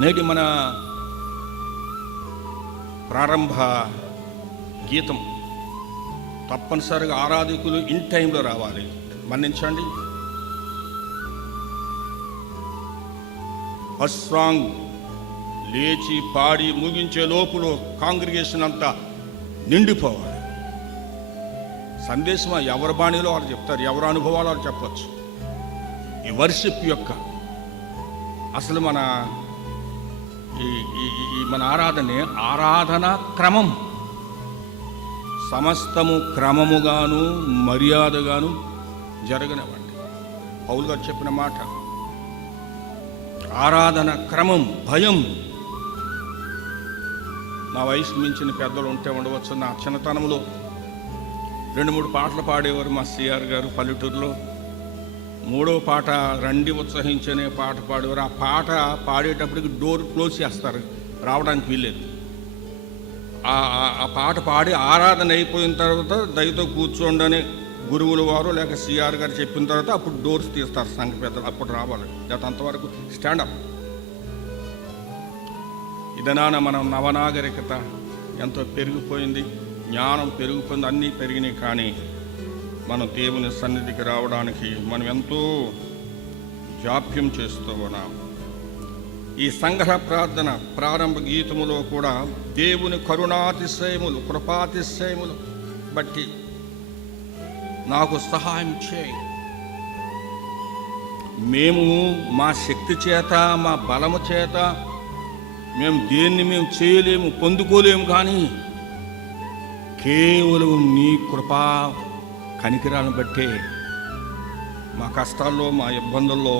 నేటి మన ప్రారంభ గీతం తప్పనిసరిగా ఆరాధకులు ఇన్ టైంలో రావాలి. మన్నించండి. ఫస్ట్ సాంగ్ లేచి పాడి ముగించే లోపులో కాంగ్రిగేషన్ అంతా నిండిపోవాలి. సందేశం ఎవరి బాణీలో వాళ్ళు చెప్తారు, ఎవరి అనుభవాలు వాళ్ళు చెప్పచ్చు. ఈ వర్షిప్ యొక్క అసలు మన మన ఆరాధన క్రమం సమస్తము క్రమముగాను మర్యాదగాను జరగనివ్వండి. పౌలు గారు చెప్పిన మాట, ఆరాధన క్రమం, భయం. నా వయసు మించిన పెద్దలు ఉంటే ఉండవచ్చు. నా చిన్నతనంలో 2-3 పాటలు పాడేవారు మా సిఆర్ గారు పల్లెటూరులో. 3వ పాట రండి ఉత్సహించనే పాట పాడేవారు. ఆ పాట పాడేటప్పటికి డోర్ క్లోజ్ చేస్తారు, రావడానికి వీల్లేదు. ఆ పాట పాడి ఆరాధన అయిపోయిన తర్వాత దయతో కూర్చోండి గురువుల వారు లేక సిఆర్ గారు చెప్పిన తర్వాత అప్పుడు డోర్స్ తీస్తారు సంఘ పెద్దలు, అప్పుడు రావాలి. లేకపోతే అంతవరకు స్టాండప్. ఇదనాన మనం నవనాగరికత ఎంతో పెరిగిపోయింది, జ్ఞానం పెరిగిపోయింది, అన్నీ పెరిగినాయి. కానీ మనం దేవుని సన్నిధికి రావడానికి మనం ఎంతో జాప్యం చేస్తూ ఉన్నాం. ఈ సంగ్రహ ప్రార్థన ప్రారంభ గీతములో కూడా దేవుని కరుణాతిశయములు, కృపాతిశయములు బట్టి నాకు సహాయం చేయి. మేము మా శక్తి చేత, మా బలము చేత మేము దేన్ని మేము చేయలేము, పొందుకోలేము. కానీ కేవలం నీ కృపా కనికిరాలను బట్టే మా కష్టాల్లో, మా ఇబ్బందుల్లో